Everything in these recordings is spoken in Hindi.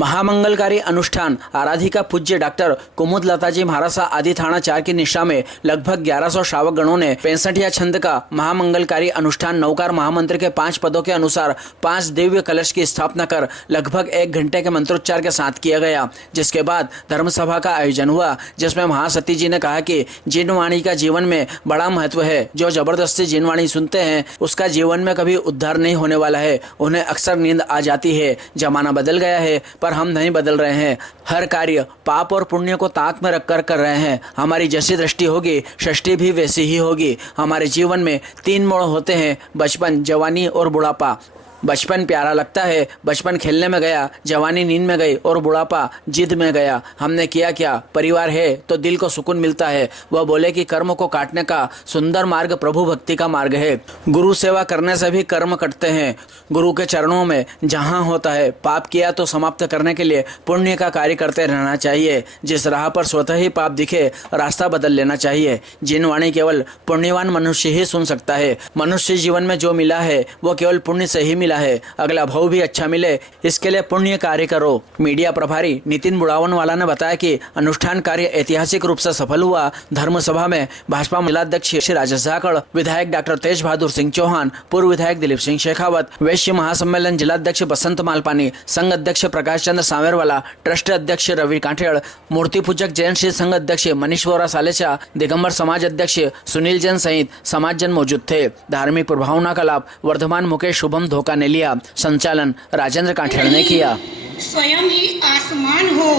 महामंगलकारी अनुष्ठान आराधिका पूज्य डॉक्टर कुमुद लताजी महारासा आदि थाना 4 की निशा में लगभग 1100 श्रावक गणों ने 65 छंद का महामंगलकारी अनुष्ठान नौकार महामंत्र के 5 पदों के अनुसार 5 दिव्य कलश की स्थापना कर लगभग 1 घंटे के मंत्रोच्चार के साथ किया गया। जिसके बाद धर्म सभा का आयोजन हुआ, जिसमें महासती जी ने कहा कि जिनवाणी का जीवन में बड़ा महत्व है। जो जबरदस्ती जिनवाणी सुनते हैं उसका जीवन में कभी उद्धार नहीं होने वाला है। उन्हें अक्सर नींद आ जाती है। जमाना बदल गया है पर हम नहीं बदल रहे हैं। हर कार्य पाप और पुण्य को ताक में रखकर कर रहे हैं। हमारी जैसी दृष्टि होगी सृष्टि भी वैसी ही होगी। हमारे जीवन में 3 मोड़ होते हैं, बचपन, जवानी और बुढ़ापा। बचपन प्यारा लगता है, बचपन खेलने में गया, जवानी नींद में गई और बुढ़ापा जिद में गया। हमने किया क्या? परिवार है तो दिल को सुकून मिलता है। वह बोले कि कर्म को काटने का सुंदर मार्ग प्रभु भक्ति का मार्ग है। गुरु सेवा करने से भी कर्म कटते हैं। गुरु के चरणों में जहाँ होता है पाप किया तो समाप्त करने के लिए पुण्य का कार्य करते रहना चाहिए। जिस राह पर स्वतः ही पाप दिखे रास्ता बदल लेना चाहिए। जिनवाणी केवल पुण्यवान मनुष्य ही सुन सकता है। मनुष्य जीवन में जो मिला है वो केवल पुण्य से ही है। अगला भाव भी अच्छा मिले इसके लिए पुण्य कार्य करो। मीडिया प्रभारी नितिन बुढ़ावनवाला ने बताया कि अनुष्ठान कार्य ऐतिहासिक रूप से सफल हुआ। धर्म सभा में भाजपा जिलाध्यक्ष श्री राजेश जाखड़, विधायक डॉक्टर तेज बहादुर सिंह चौहान, पूर्व विधायक दिलीप सिंह शेखावत, वैश्य महासम्मेलन जिलाध्यक्ष बसंत मालपानी, संघ अध्यक्ष प्रकाश चंद्र सांवेरवाला, ट्रस्ट अध्यक्ष रवि कांठेड़, मूर्ति पूजक जैन श्री संघ अध्यक्ष मनीष वोरा सालेचा, दिगंबर समाज अध्यक्ष सुनील जैन सहित समाजजन मौजूद थे। धार्मिक प्रभावना का लाभ वर्धमान मुकेश शुभम धोखा ने लिया। संचालन राजेंद्र कांठेड़ ने किया। स्वयं ही आसमान हो,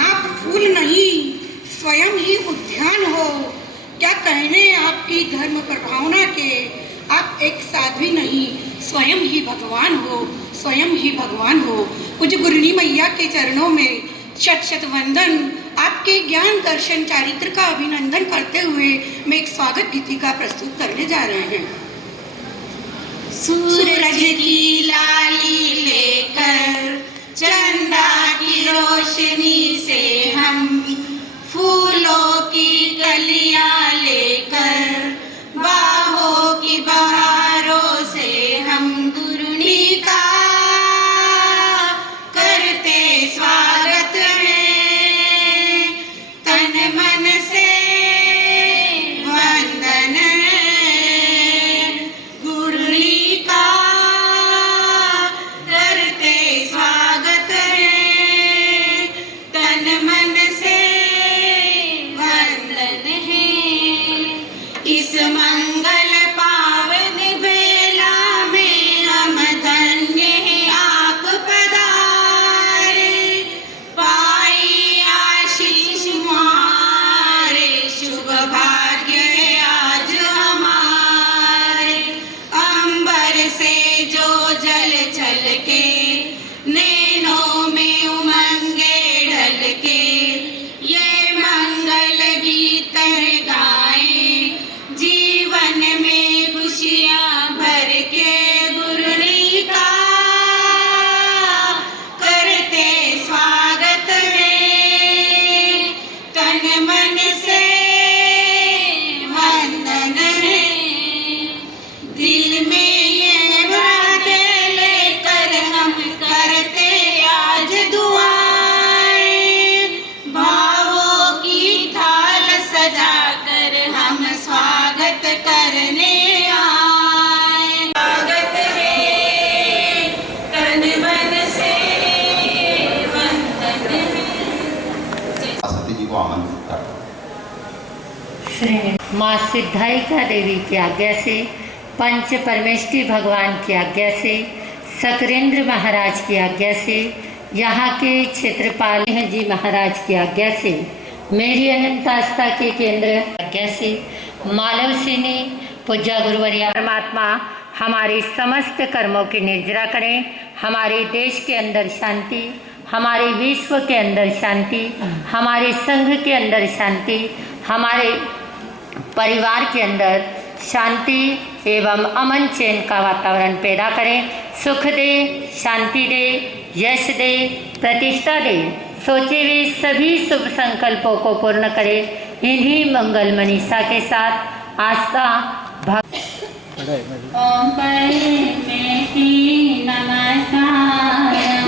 आप फूल नहीं, स्वयं ही उद्यान हो। क्या कहने आपकी धर्म प्रभावना के, आप एक साध्वी नहीं, स्वयं ही भगवान हो, स्वयं ही भगवान हो। पूज्य गुरुनी मैया के चरणों में शत शत वंदन। आपके ज्ञान दर्शन चारित्र का अभिनंदन करते हुए मैं एक स्वागत गीतिका प्रस्तुत करने जा रहे हैं। सूरज की लाली लेकर चंदा की रोशनी से हम, फूलों की कलियां लेकर बाहों की बहारों से हम गुरुनी का करते स्वागत है। तन मन से वंदन माँ सिद्धायिका देवी की आज्ञा से, पंच परमेष्ठी भगवान की आज्ञा से, सकरेंद्र महाराज की आज्ञा से, यहाँ के क्षेत्रपाल जी महाराज की आज्ञा से, मेरी अनंत आस्था के केंद्र आज्ञा से, मानव सिनी पूज्य गुरुवर्या परमात्मा हमारे समस्त कर्मों की निर्जरा करें। हमारे देश के अंदर शांति, हमारे विश्व के अंदर शांति, हमारे संघ के अंदर शांति, हमारे परिवार के अंदर शांति एवं अमन चैन का वातावरण पैदा करें। सुख दे, शांति दे, यश दे, प्रतिष्ठा दे। सोचे हुए सभी शुभ संकल्पों को पूर्ण करे। इन्हीं मंगल मनीषा के साथ आस्था ओम परमेष्ठी नमस्कारम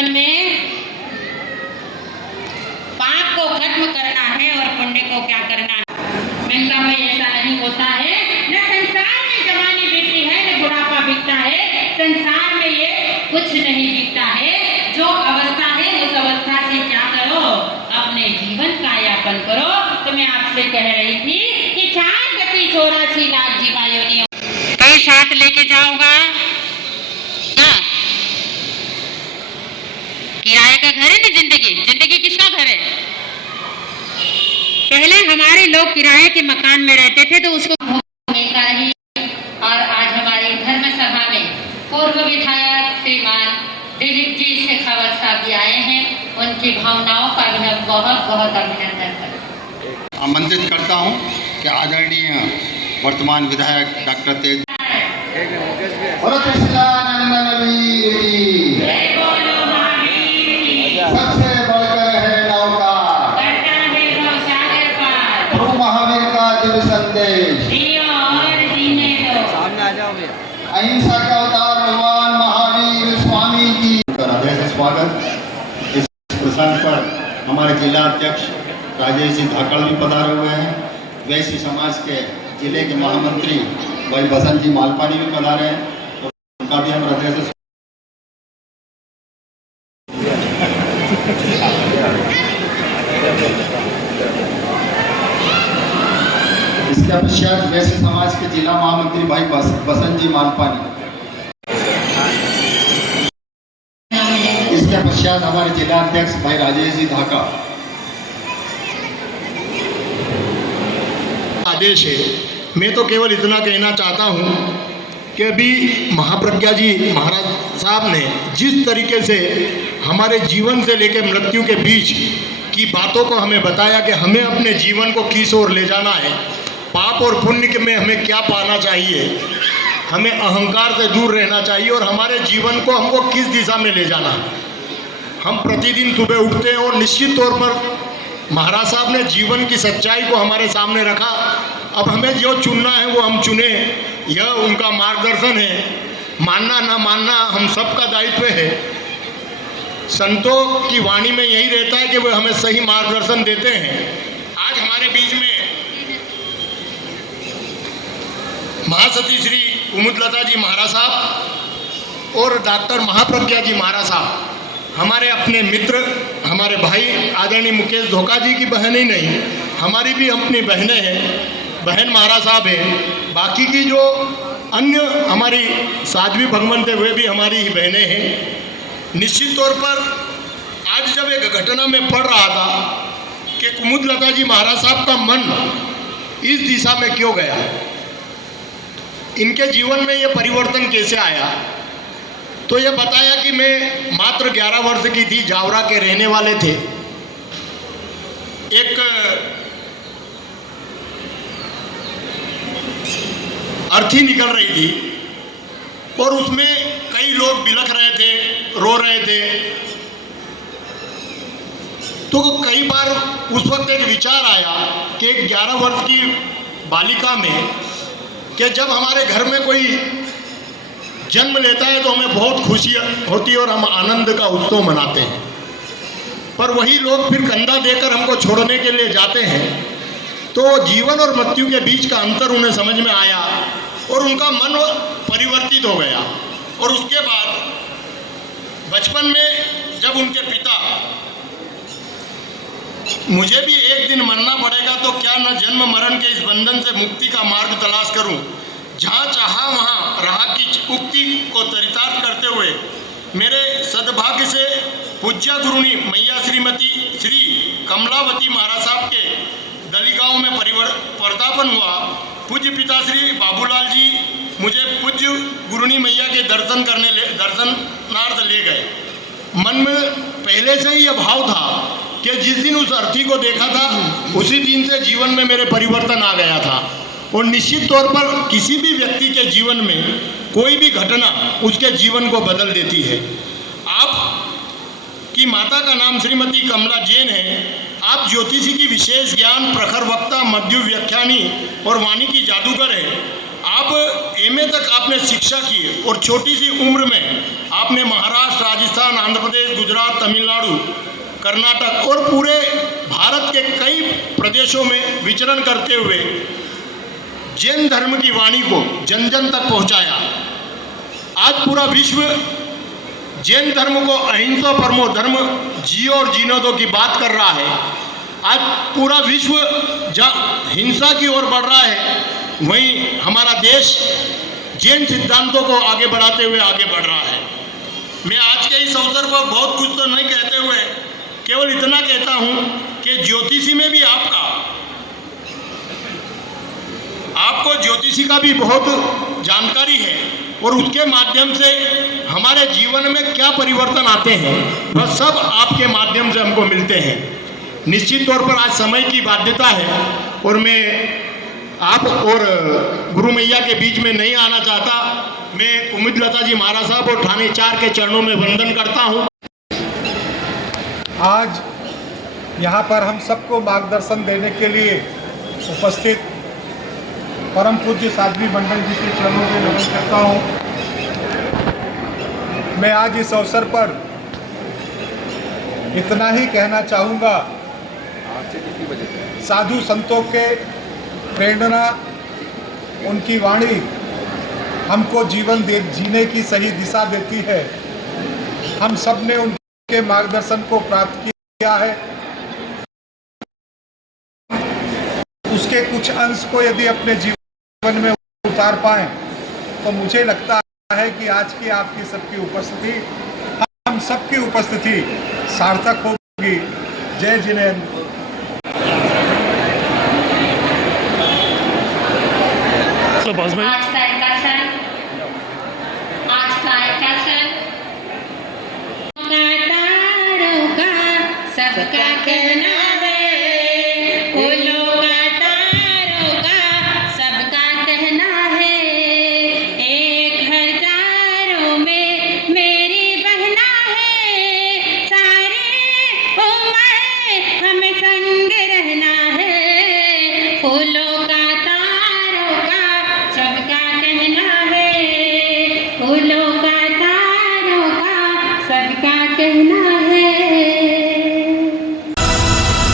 जीवन में पाप को खत्म करना है और पुण्य को क्या करना है। मैंने कहा भाई ऐसा नहीं होता है, न संसार में जवानी बीतती है न बुढ़ापा बीतता है, संसार में ये कुछ नहीं बीतता है। जो अवस्था है उस अवस्था से क्या करो, अपने जीवन का यापन करो। तो मैं आपसे कह रही थी कि 4 गति 84 लाख जीवायोनियों के साथ लेके जाऊंगा। किराए का घर है ना जिंदगी, जिंदगी किसका घर है? पहले हमारे लोग किराए के मकान में रहते थे तो उसको का रही। और आज हमारी धर्म सभा में पूर्व विधायक श्रीमान दिलीप जी शेखावत साहब जी आए हैं, उनकी भावनाओं का भी हम बहुत बहुत अभिनंदन करते। आमंत्रित करता हूं कि आदरणीय वर्तमान विधायक डॉक्टर तेज सबसे बढ़कर है नौका, प्रभु महावीर का दिव्य संदेश, अहिंसा का अवतार भगवान महावीर स्वामी जी का हृदय से स्वागत। इस प्रसंग पर हमारे जिला अध्यक्ष राजेश जी धाकड़ भी पधारे हुए हैं। वैश्य समाज के जिले के महामंत्री भाई बसंत जी मालपानी भी पधारे हैं, तो उनका भी हम हृदय से इसके पश्चात वैश्य समाज के जिला महामंत्री भाई बसंत जी मालपानी, इसके पश्चात हमारे जिला अध्यक्ष भाई राजेश जी धाका। आदेश है, मैं तो केवल इतना कहना चाहता हूं कि अभी महाप्रज्ञा जी महाराज साहब ने जिस तरीके से हमारे जीवन से लेकर मृत्यु के बीच की बातों को हमें बताया कि हमें अपने जीवन को किस ओर ले जाना है, पाप और पुण्य में हमें क्या पाना चाहिए, हमें अहंकार से दूर रहना चाहिए और हमारे जीवन को हमको किस दिशा में ले जाना है। हम प्रतिदिन सुबह उठते हैं और निश्चित तौर पर महाराज साहब ने जीवन की सच्चाई को हमारे सामने रखा। अब हमें जो चुनना है वो हम चुने, यह उनका मार्गदर्शन है। मानना ना मानना हम सबका दायित्व है। संतों की वाणी में यही रहता है कि वे हमें सही मार्गदर्शन देते हैं। आज हमारे बीच में महासती श्री कुमुदलता जी महाराज साहब और डॉक्टर महाप्रज्ञा जी महाराज साहब हमारे अपने मित्र, हमारे भाई आदरणीय मुकेश धोखा जी की बहन ही नहीं, हमारी भी अपनी बहनें हैं। बहन महाराज साहब हैं, बाकी की जो अन्य हमारी साध्वी भगवंत है वे भी हमारी ही बहनें हैं। निश्चित तौर पर आज जब एक घटना में पढ़ रहा था कि कुमुदलता जी महाराज साहब का मन इस दिशा में क्यों गया, इनके जीवन में ये परिवर्तन कैसे आया, तो ये बताया कि मैं मात्र 11 वर्ष की थी, जावरा के रहने वाले थे। एक अर्थी निकल रही थी और उसमें कई लोग बिलख रहे थे, रो रहे थे। तो कई बार उस वक्त एक विचार आया कि एक 11 वर्ष की बालिका में कि जब हमारे घर में कोई जन्म लेता है तो हमें बहुत खुशी होती है और हम आनंद का उत्सव मनाते हैं, पर वही लोग फिर कंधा देकर हमको छोड़ने के लिए जाते हैं। तो जीवन और मृत्यु के बीच का अंतर उन्हें समझ में आया और उनका मन परिवर्तित हो गया। और उसके बाद बचपन में जब उनके पिता, मुझे भी एक दिन मरना पड़ेगा तो क्या न जन्म मरण के इस बंधन से मुक्ति का मार्ग तलाश करूं, जहाँ चाहा वहाँ रहा की उक्ति को चरितार्थ करते हुए मेरे सद्भाग्य से पूज्य गुरुनी मैया श्रीमती श्री कमलावती महाराज साहब के दली गांव में पदार्पण हुआ। पूज्य पिता श्री बाबूलाल जी मुझे पूज्य गुरुनी मैया के दर्शनार्थ ले गए। मन में पहले से ही यह भाव था कि जिस दिन उस अर्थी को देखा था उसी दिन से जीवन में मेरे परिवर्तन आ गया था। और निश्चित तौर पर किसी भी व्यक्ति के जीवन में कोई भी घटना उसके जीवन को बदल देती है। आप की माता का नाम श्रीमती कमला जैन है। आप ज्योतिषी की विशेष ज्ञान, प्रखर वक्ता, मध्य व्याख्यानी और वाणी की जादूगर हैं। आप एमए तक आपने शिक्षा की और छोटी सी उम्र में आपने महाराष्ट्र, राजस्थान, आंध्र प्रदेश, गुजरात, तमिलनाडु, कर्नाटक और पूरे भारत के कई प्रदेशों में विचरण करते हुए जैन धर्म की वाणी को जन जन तक पहुंचाया। आज पूरा विश्व जैन धर्म को अहिंसा परमो धर्म, जियो और जीने दो की बात कर रहा है। आज पूरा विश्व जहाँ हिंसा की ओर बढ़ रहा है, वहीं हमारा देश जैन सिद्धांतों को आगे बढ़ाते हुए आगे बढ़ रहा है। मैं आज के इस अवसर पर बहुत कुछ तो नहीं कहते हुए केवल इतना कहता हूँ कि ज्योतिषी में भी आपको ज्योतिषी का भी बहुत जानकारी है और उसके माध्यम से हमारे जीवन में क्या परिवर्तन आते हैं वह सब आपके माध्यम से हमको मिलते हैं। निश्चित तौर पर आज समय की बाध्यता है और मैं आप और गुरु मैया के बीच में नहीं आना चाहता। मैं कुमुदलता जी महाराज साहब और थाने 4 के चरणों में वंदन करता हूँ। आज यहाँ पर हम सबको मार्गदर्शन देने के लिए उपस्थित परम पूज्य साध्वी मंडल जी के चरणों में नमन करता हूँ। मैं आज इस अवसर पर इतना ही कहना चाहूँगा, साधु संतों के प्रेरणा, उनकी वाणी हमको जीवन जीने की सही दिशा देती है। हम सब ने उनके मार्गदर्शन को प्राप्त किया है। उसके कुछ अंश को यदि अपने जीवन में उतार पाएं तो मुझे लगता है कि आज की आपकी सबकी उपस्थिति, हम सबकी उपस्थिति सार्थक होगी। जय जिनेन्द्र। आज का सबका कहना है, फूलों का तारों का सबका कहना है, 1000 में मेरी बहना है, सारे उम्र हमें संग रहना है, फूलों का तारों का सबका कहना है, फूलों का तारों का सबका कहना है।